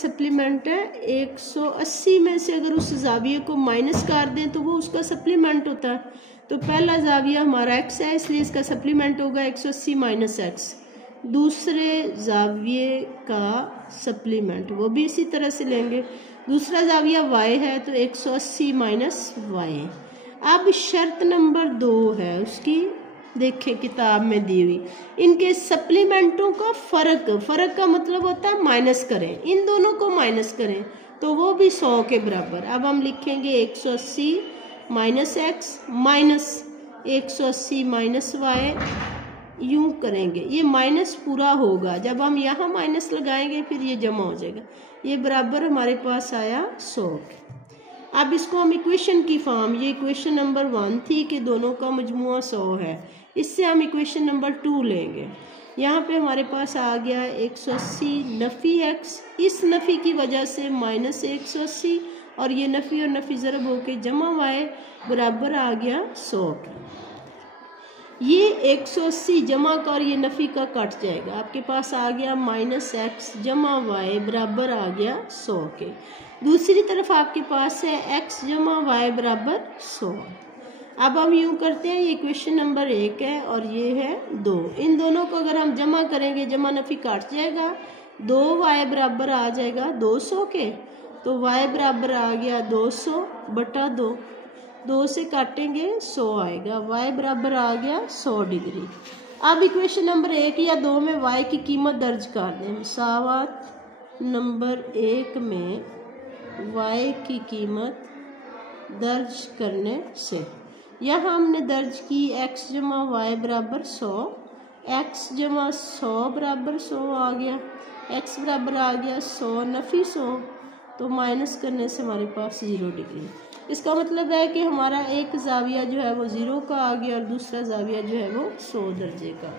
Supplement है 180 में से अगर उस जाविये को माइनस कर दें तो वो उसका सप्लीमेंट होता है। तो पहला जाविया हमारा x है, इसलिए इसका सप्लीमेंट होगा 180 माइनस एक्स। दूसरे जाविये का सप्लीमेंट वो भी इसी तरह से लेंगे। दूसरा जाविया y है तो 180 माइनस वाई। अब शर्त नंबर 2 है उसकी, देखें किताब में दी हुई, इनके सप्लीमेंटों का फर्क का मतलब होता है माइनस करें, इन दोनों को माइनस करें तो वो भी 100 के बराबर। अब हम लिखेंगे 180 minus X minus 180 minus Y, यूं करेंगे, ये माइनस पूरा होगा, जब हम यहाँ माइनस लगाएंगे फिर ये जमा हो जाएगा, ये बराबर हमारे पास आया 100। अब इसको हम इक्वेशन की फॉर्म, ये इक्वेशन नंबर 1 थी कि दोनों का मजमुआ 100 है, इससे हम इक्वेशन नंबर 2 लेंगे। यहाँ पे हमारे पास आ गया 180 नफ़ी x, इस नफ़ी की वजह से माइनस 180 और ये नफ़ी और नफ़ी ज़रब होके जमा y बराबर आ गया 100। ये 180 जमा का और ये नफ़ी का कट जाएगा, आपके पास आ गया माइनस एक्स जमा वाई बराबर आ गया 100 के। दूसरी तरफ आपके पास है x जमा वाई बराबर 100। अब हम यूं करते हैं, ये इक्वेशन नंबर 1 है और ये है 2, इन दोनों को अगर हम जमा करेंगे जमा नफ़ी काट जाएगा, 2y बराबर आ जाएगा 200 के, तो y बराबर आ गया 200 बटा 2, 2 से काटेंगे 100 आएगा, y बराबर आ गया 100 डिग्री। अब इक्वेशन नंबर 1 या 2 में y की कीमत दर्ज कर दें। मसावत नंबर 1 में y की कीमत दर्ज करने से यहाँ हमने दर्ज की x जमा वाई बराबर 100, x जमा 100 बराबर 100 आ गया, x बराबर आ गया 100 नफ़ी 100, तो माइनस करने से हमारे पास 0 डिग्री। इसका मतलब है कि हमारा एक जाविया जो है वो 0 का आ गया और दूसरा जाविया जो है वो 100 दर्जे का।